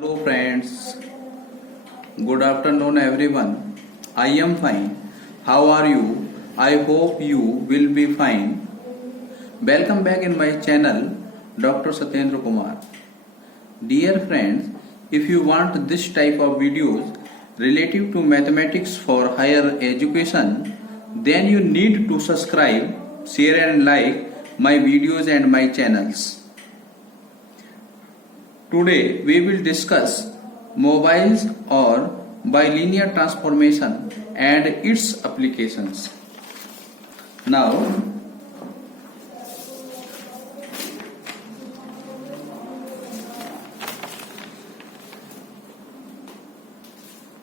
Hello friends, good afternoon everyone. I am fine. How are you? I hope you will be fine. Welcome back in my channel, Dr. Satyendra Kumar. Dear friends, if you want this type of videos relative to mathematics for higher education, then you need to subscribe, share and like my videos and my channels. Today we will discuss mobiles or bilinear transformation and its applications. Now,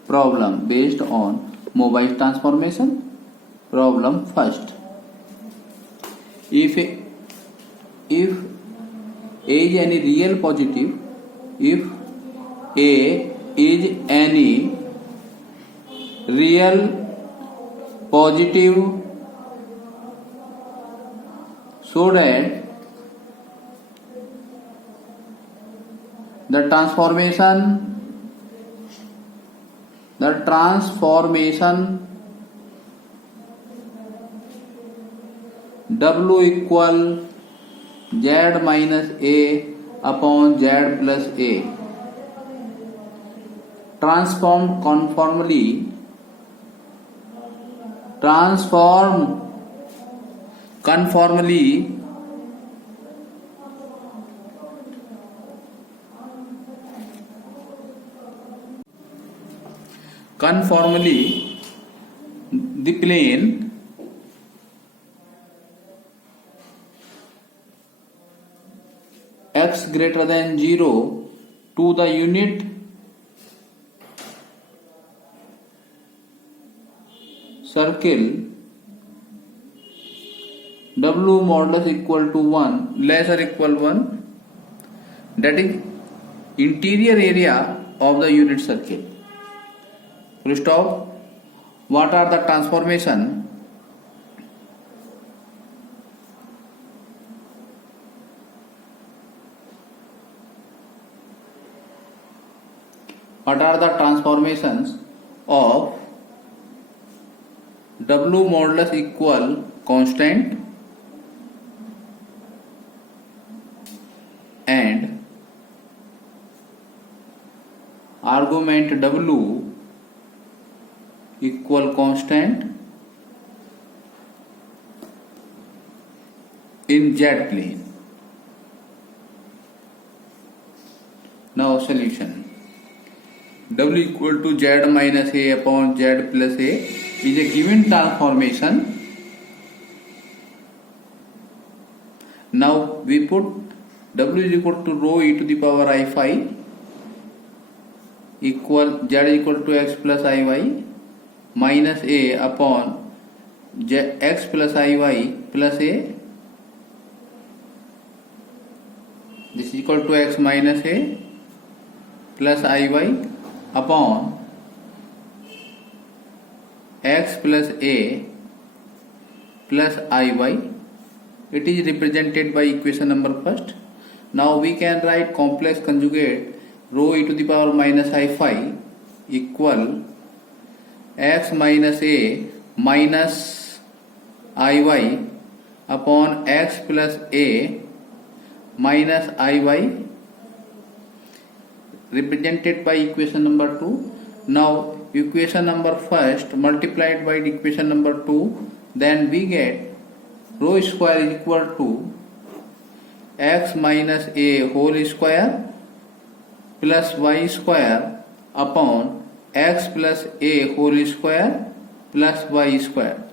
problem based on mobile transformation. Problem first. If A is any real positive, if A is any real positive, so that the transformation W equal Z minus A upon Z plus A transform conformally the plane x greater than 0 to the unit circle W modulus equal to 1 less or equal 1, that is interior area of the unit circle. Full stop. What are the transformation? What are the transformations of W modulus equal constant and argument W equal constant in Z plane? Now solution. W equal to Z minus A upon Z plus A is a given transformation. Now we put W is equal to rho e to the power I phi equal Z equal to x plus iy minus A upon x plus iy plus A. This is equal to x minus A plus iy upon x plus A plus iy. It is represented by equation number first. Now we can write complex conjugate rho e to the power minus I phi equal x minus A minus iy upon x plus A minus iy, represented by equation number 2. Now equation number first multiplied by equation number 2, then we get rho square is equal to x minus A whole square plus y square upon x plus A whole square plus y square.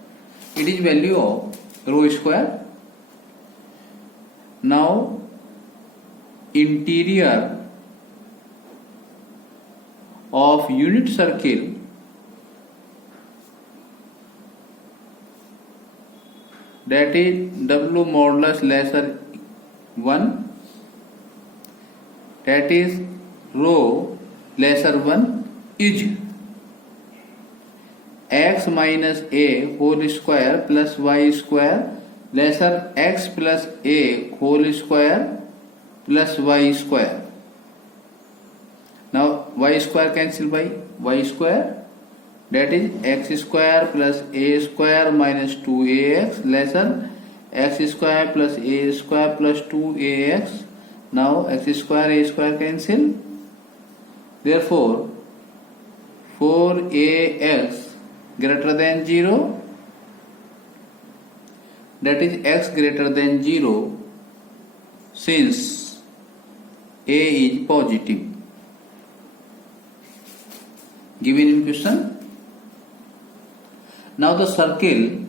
It is value of rho square. Now interior of unit circle that is W modulus lesser 1, that is rho lesser 1 is x minus A whole square plus y square lesser x plus A whole square plus y square. y square cancel by y square, that is x square plus a square minus 2ax less than x square plus a square plus 2ax. Now x square a square cancel, therefore 4ax greater than 0, that is x greater than 0 since a is positive, given in question. Now the circles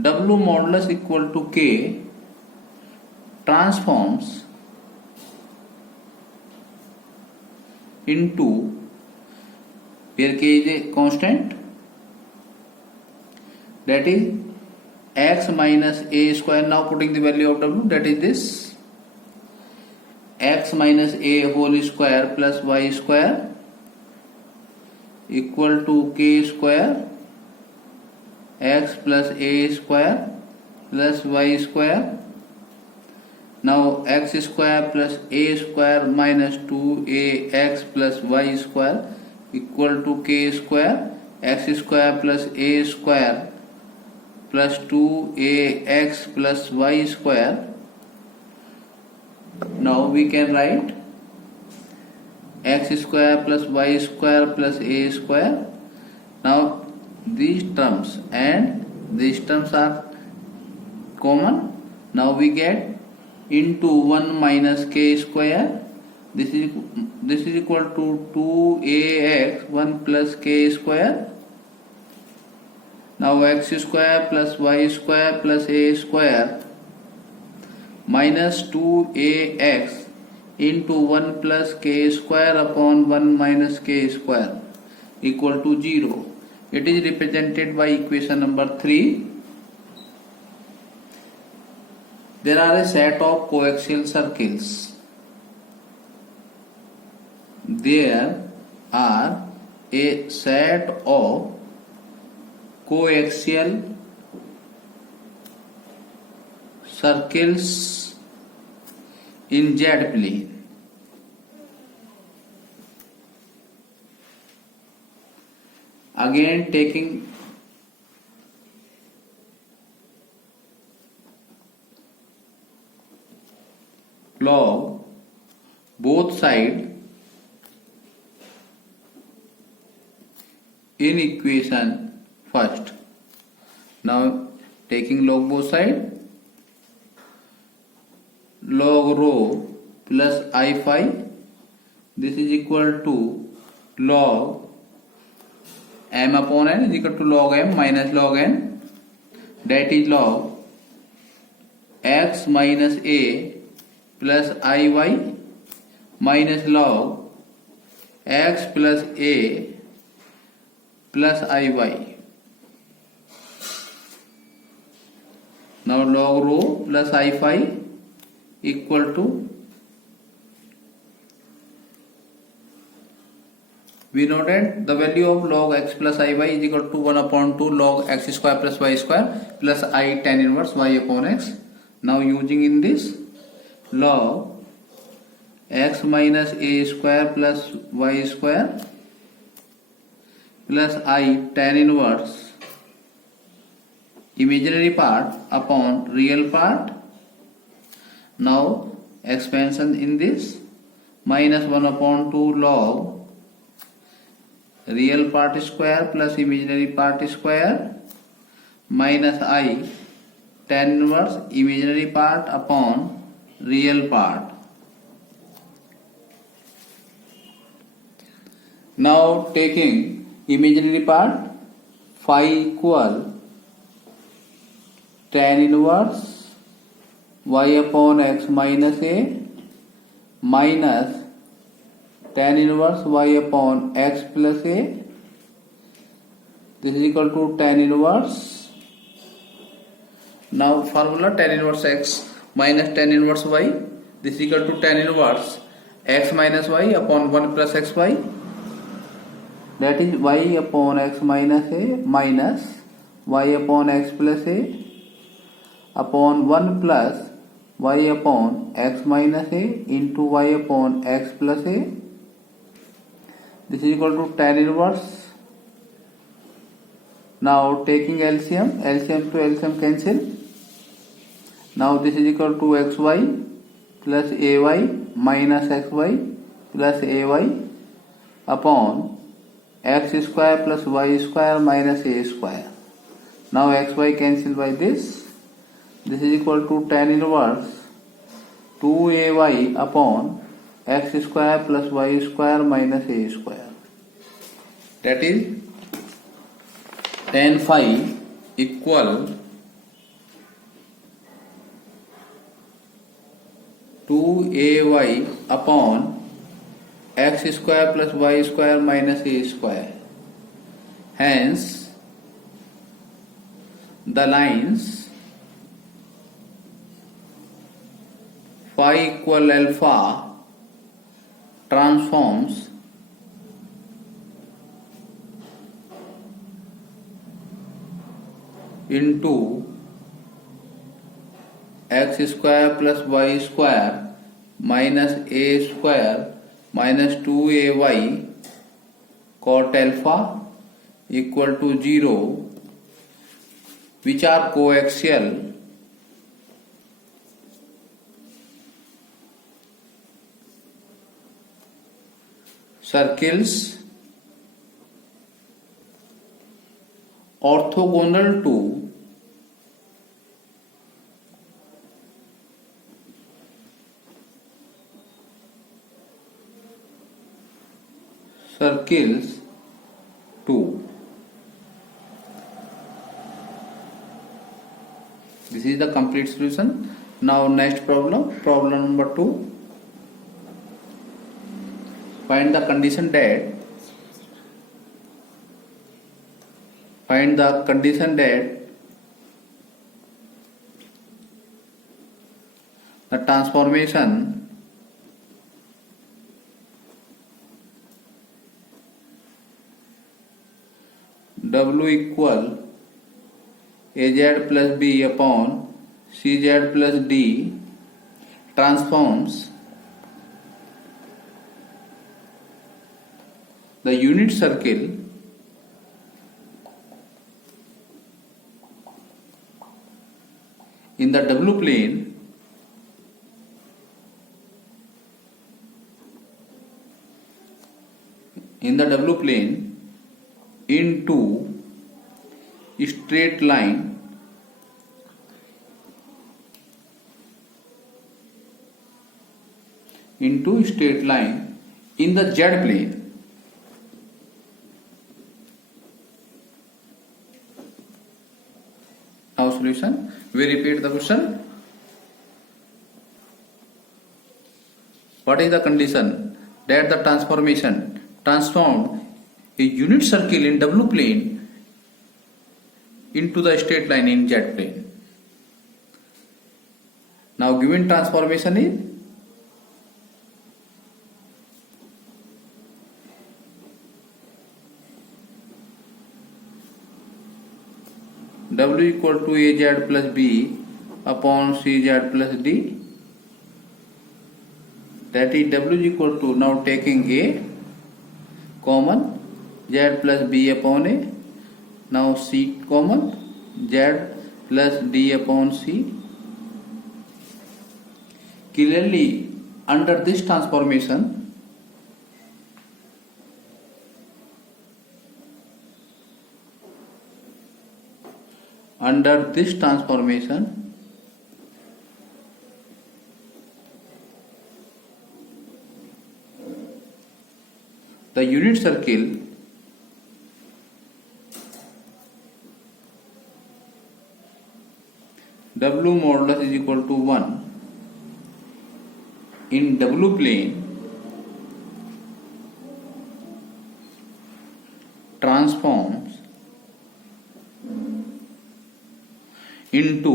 W modulus equal to K transforms into, where K is a constant, that is x minus a square. Now putting the value of W, that is this, x minus a whole square plus y square equal to k square x plus a square plus y square. Now x square plus a square minus 2ax plus y square equal to k square x square plus a square plus 2ax plus y square. Now we can write x square plus y square plus a square. Now these terms and these terms are common. Now we get into 1 minus k square. This is equal to 2ax 1 plus k square. Now x square plus y square plus a square minus 2ax into 1 plus k square upon 1 minus k square equal to 0. It is represented by equation number 3. There are a set of coaxial circles. There are a set of coaxial circles in Z plane. Again taking log both sides in equation first. Now taking log both sides, log rho plus I phi, this is equal to log m upon n is equal to log m minus log n, that is log x minus a plus iy minus log x plus a plus iy. Now log rho plus I phi equal to, we know that the value of log x plus iy is equal to 1 upon 2 log x square plus y square plus I tan inverse y upon x. Now using in this, log x minus a square plus y square plus I tan inverse imaginary part upon real part. Now expansion in this, minus 1 upon 2 log real part square plus imaginary part square minus I tan inverse imaginary part upon real part. Now taking imaginary part, phi equal tan inverse y upon x minus a minus tan inverse y upon x plus a. This is equal to tan inverse. Now formula tan inverse x minus tan inverse y. This is equal to tan inverse x minus y upon 1 plus xy. That is y upon x minus a minus y upon x plus a upon 1 plus y upon x minus a into y upon x plus a. This is equal to tan inverse. Now taking LCM to LCM cancel. Now this is equal to xy plus ay minus xy plus ay upon x square plus y square minus a square. Now xy cancel by this. This is equal to tan inverse 2ay upon x square plus y square minus a square. That is tan phi equal 2ay upon x square plus y square minus a square. Hence, the lines phi equal alpha transforms into x square plus y square minus a square minus 2ay cot alpha equal to 0, which are coaxial circles orthogonal to circles 2. This is the complete solution. Now next problem number 2. Find the condition that the transformation W equal AZ plus B upon CZ plus D transforms the unit circle in the W plane into straight line in the Z plane. Now solution. We repeat the question. What is the condition that the transformation transformed a unit circle in W plane into the straight line in Z plane? Now given transformation is W equal to AZ plus B upon CZ plus D. That is W is equal to, now taking A common, Z plus B upon A. Now C common, Z plus D upon C. Clearly under this transformation the unit circle W modulus is equal to 1 in W plane transforms into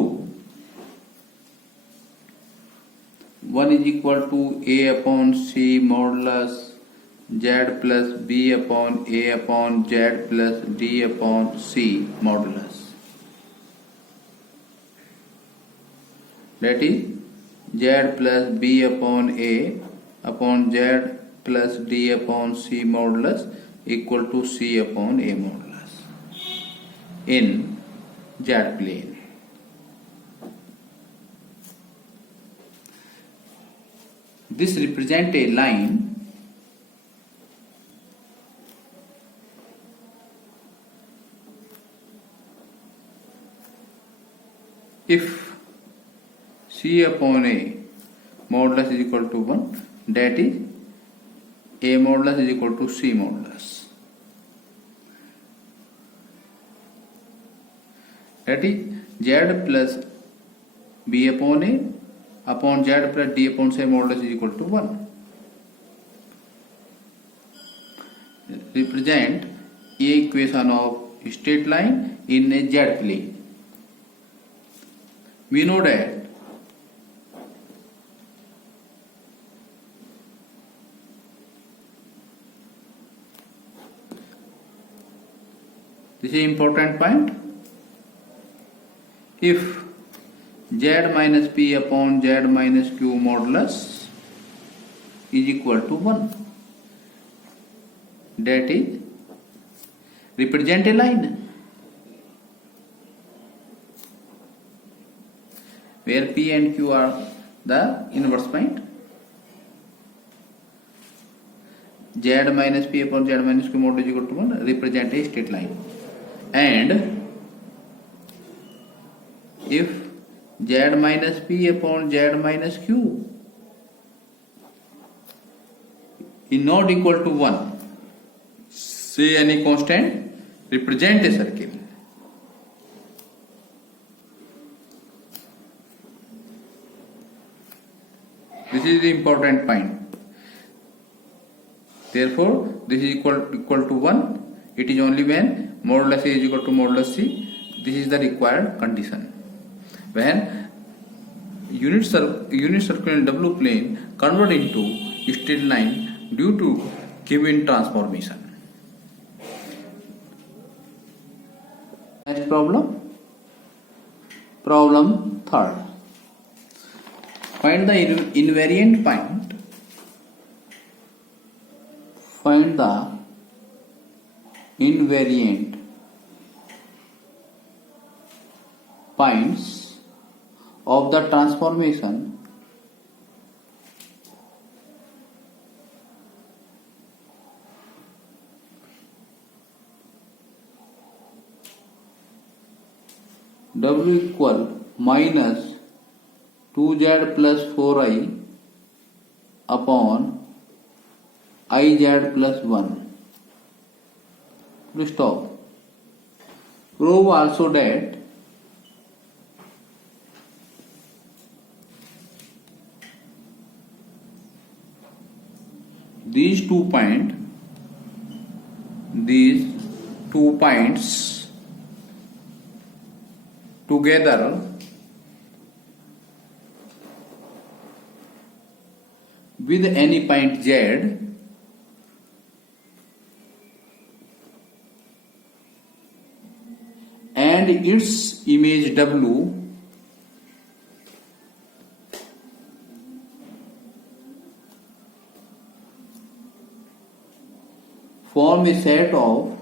1 is equal to A upon C modulus Z plus B upon A upon Z plus D upon C modulus. that is z plus b upon a upon z plus d upon c modulus equal to c upon a modulus in z plane. This represent a line if c upon a modulus is equal to 1, that is a modulus is equal to c modulus. That is z plus b upon a upon z plus d upon c modulus is equal to 1. Represent a equation of straight line in a z plane. We know that this is important point. If z minus p upon z minus q modulus is equal to 1, that is represent a line where p and q are the inverse point. Z minus p upon z minus q modulus is equal to 1 represent a straight line. And if z minus p upon z minus q is not equal to 1, say any constant, represent a circle. This is the important point. Therefore, this is equal to 1. It is only when modulus A is equal to modulus C. This is the required condition. When unit circle in W plane convert into straight line due to given transformation. Next problem. Problem 3rd. Find the invariant point. Find the invariant points of the transformation W equal minus 2z plus 4i upon iz plus 1. Stop. Prove also that these two points together with any point z and its image W form a set of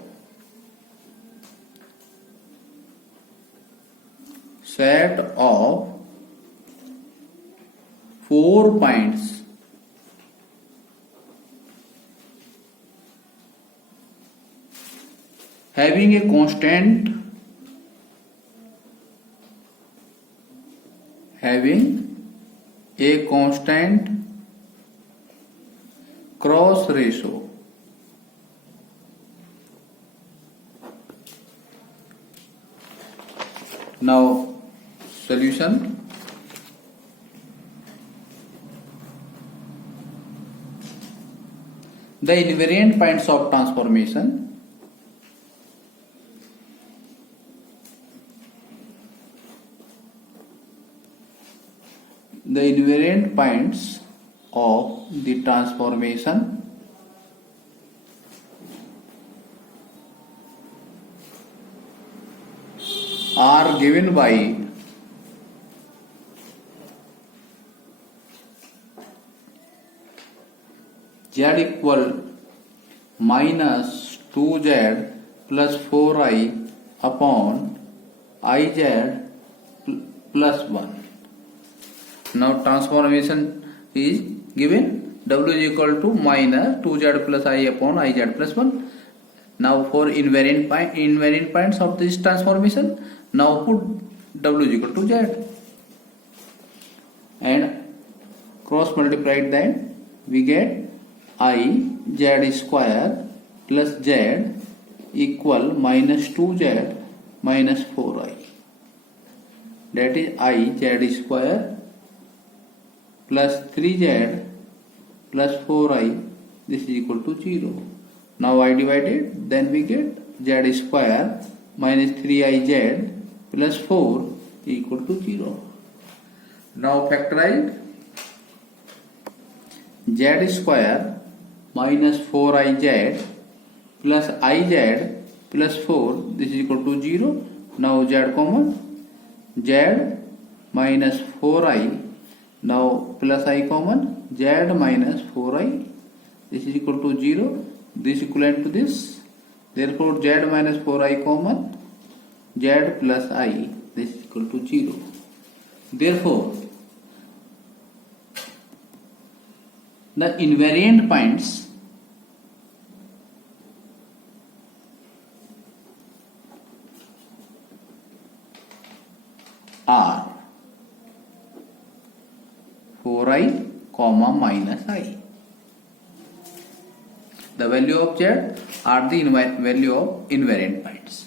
4 points having a constant cross ratio. Now solution. The invariant points of transformation are given by z equal minus 2z plus 4i upon iz plus 1. Now transformation is given. W is equal to minus 2z plus I upon iz plus 1. Now for invariant points of this transformation, now put W is equal to z and cross multiplied, then we get I z square plus z equal minus 2z minus 4i. That is I z square plus 3z plus 4i, this is equal to 0. Now I divided, then we get z square minus 3iz plus 4 equal to 0. Now factorize z square minus 4iz plus iz plus 4, this is equal to 0. Now z common, z minus 4i, now plus I common, z minus 4i, this is equal to 0. This equivalent to this, therefore z minus 4i common, z plus I, this is equal to 0. Therefore the invariant points are 4i comma minus I. The value of z are the value of invariant points.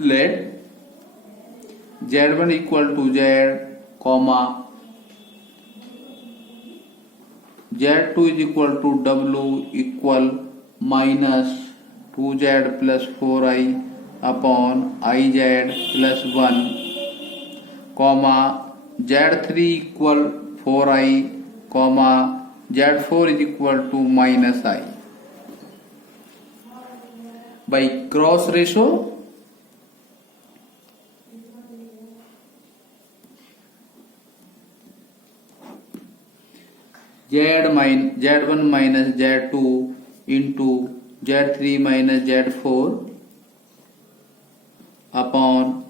Let z1 equal to z comma z2 is equal to w equal minus 2z plus 4i upon iz plus 1 comma z3 equal 4i comma z4 is equal to minus I. By cross ratio, z1 minus z2 into z3 minus z4 upon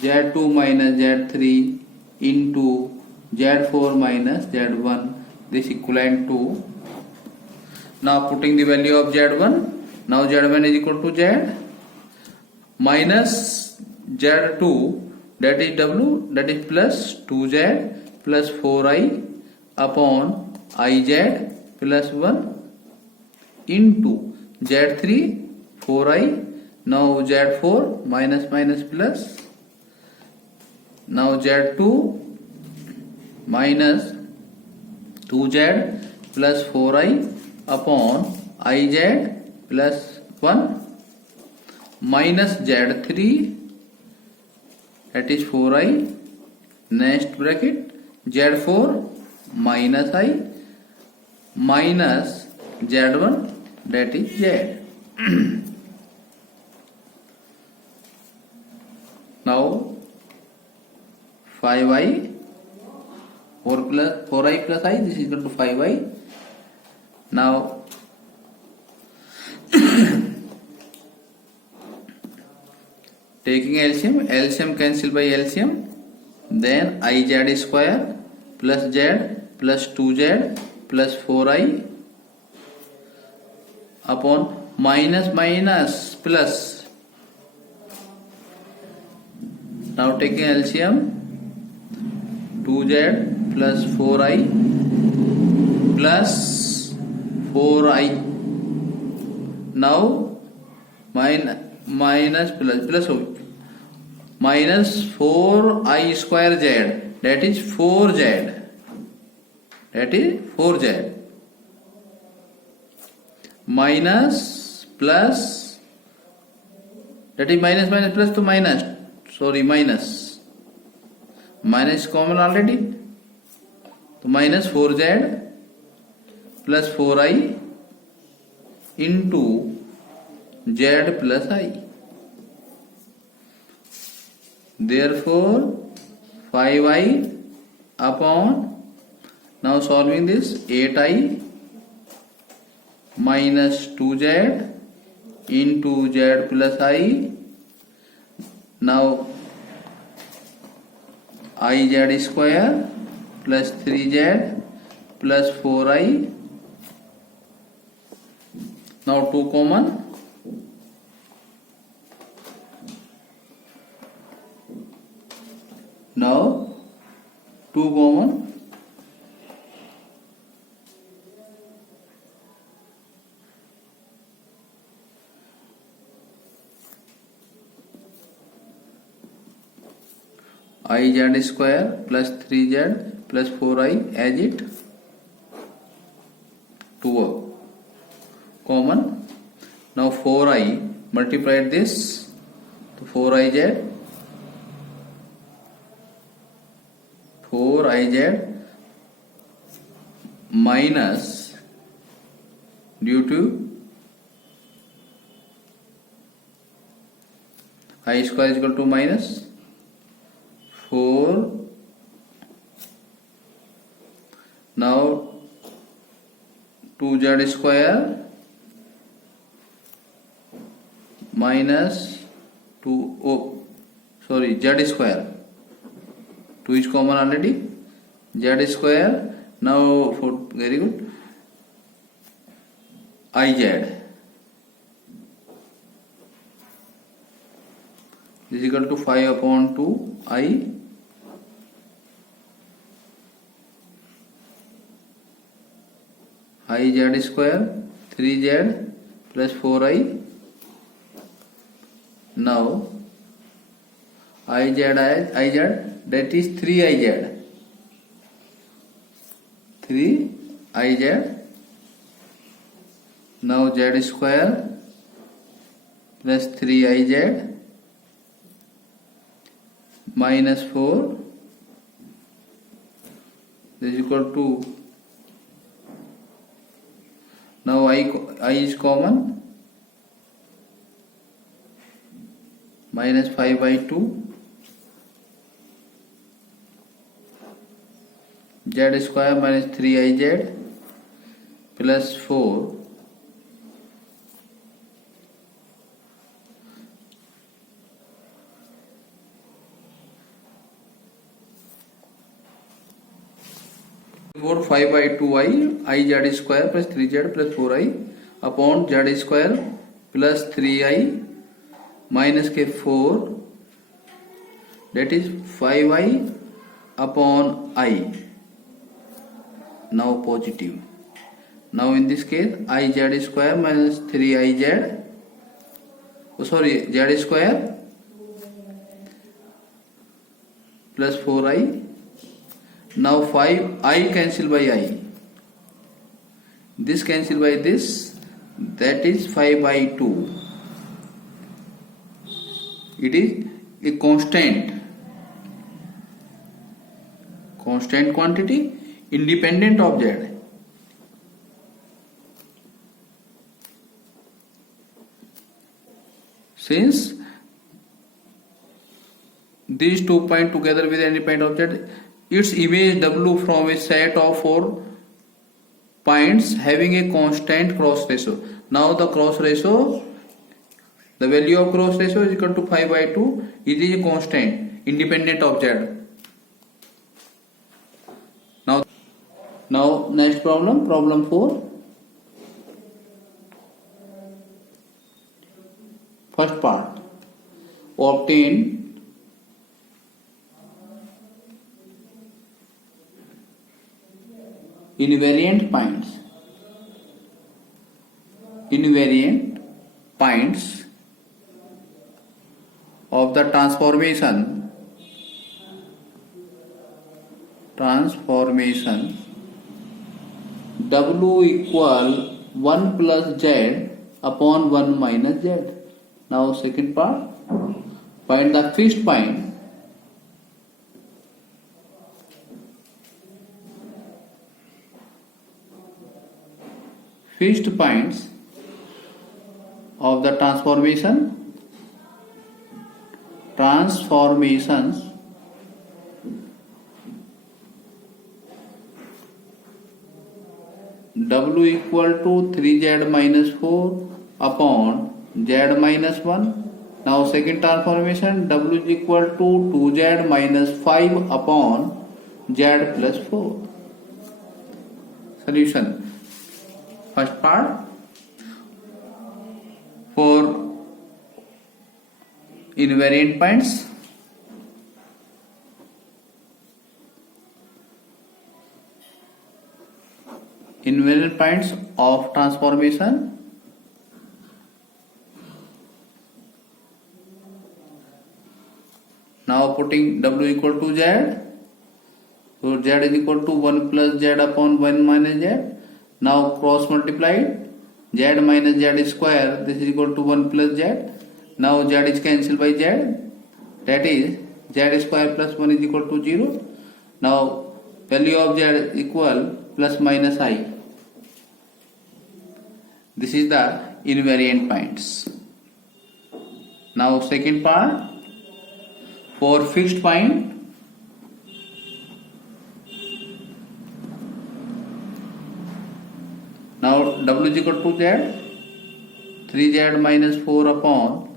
z2 minus z3 into z4 minus z1, this equivalent to, now putting the value of z1, now z1 is equal to z minus z2, that is w, that is plus 2z plus 4i upon iz plus 1 into z3 4i, now z4 minus minus plus, now z2 minus 2z plus 4i upon iz plus 1 minus z3, that is 4i, next bracket z4 minus I minus z1, that is z. Now 5i 4i plus I, this is equal to 5i. Now taking LCM cancel by LCM, then iz square plus z plus 2z plus 4i upon minus minus plus. Now taking LCM, 2z plus 4i plus 4i. Now minus plus minus 4i square z, that is 4z, that is 4z, minus plus, that is minus minus plus to minus, sorry, minus common already, so minus 4z plus 4i into z plus I. Therefore 5i upon Now solving this, 8i minus 2z into z plus I. Now iz square plus 3z plus 4i. Now 2 common. Now 2 common. iz square plus 3z plus 4i as it 2 common. Now 4i multiplied this to 4iz minus due to I square is equal to minus 4. Now 2z square minus 2 z square. 2 is common already. Z square. Now for very good. Iz. This is equal to 5 upon 2 I. iz square 3z plus 4i. Now iz that is 3iz. 3iz. Now z square plus 3iz minus 4. This is equal to, now I is common, minus 5 by 2. Z square minus 3iz plus 4 5 by 2i iz square plus 3z plus 4i upon z square plus 3i minus के 4, that is 5i upon I. Now positive. Now in this case iz square minus 3iz, z square plus 4i. Now 5i cancel by I. This cancel by this, that is 5 by 2. It is a constant quantity independent of z. Since these 2 points together with any point of z, its image W from a set of 4 points having a constant cross ratio. Now the cross ratio, the value of cross ratio is equal to 5 by 2. It is a constant independent of z. Now next problem, problem 4. First part, obtain invariant points of the transformation W equal 1 plus z upon 1 minus z. Now second part, find the fixed point points of the transformations w equal to 3z minus 4 upon z minus 1. Now second transformation, w is equal to 2z minus 5 upon z plus 4. Solution. First part, for invariant points, invariant points of transformation. Now putting w equal to z, so z is equal to 1 plus z upon 1 minus z. Now cross multiplied, z minus z square, this is equal to 1 plus z. Now z is cancelled by z, that is z square plus 1 is equal to 0. Now value of z equal plus minus I. This is the invariant points. Now second part, for fixed point, now w is equal to z, 3z minus 4 upon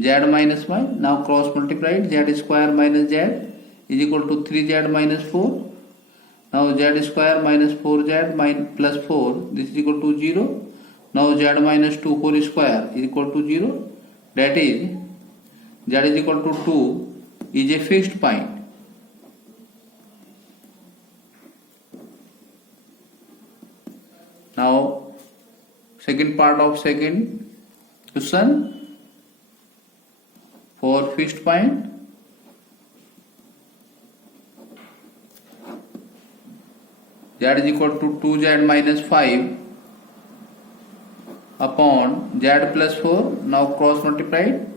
z minus 1. Now cross multiplied, z square minus z is equal to 3z minus 4. Now z square minus 4z plus 4, this is equal to 0. Now z minus 2 whole square is equal to 0. That is z is equal to 2 is a fixed point. Now second part of second question, for fixed point, z is equal to 2z minus 5 upon z plus 4. Now cross multiplied,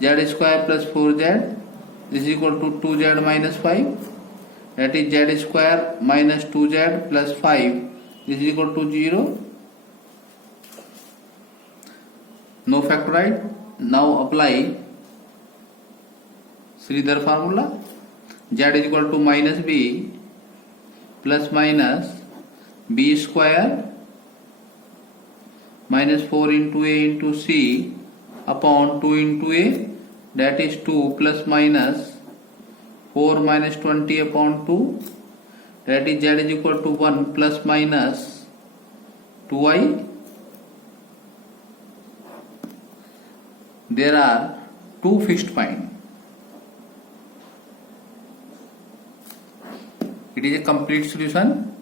z square plus 4z, this is equal to 2z minus 5, that is z square minus 2z plus 5, this is equal to 0. No factorize. Now apply Sridhar formula. Z is equal to minus b plus minus b square minus 4 into a into c upon 2 into a, that is 2 plus minus 4 minus 20 upon 2, that is z is equal to 1 plus minus 2i. There are two fixed points. It is a complete solution.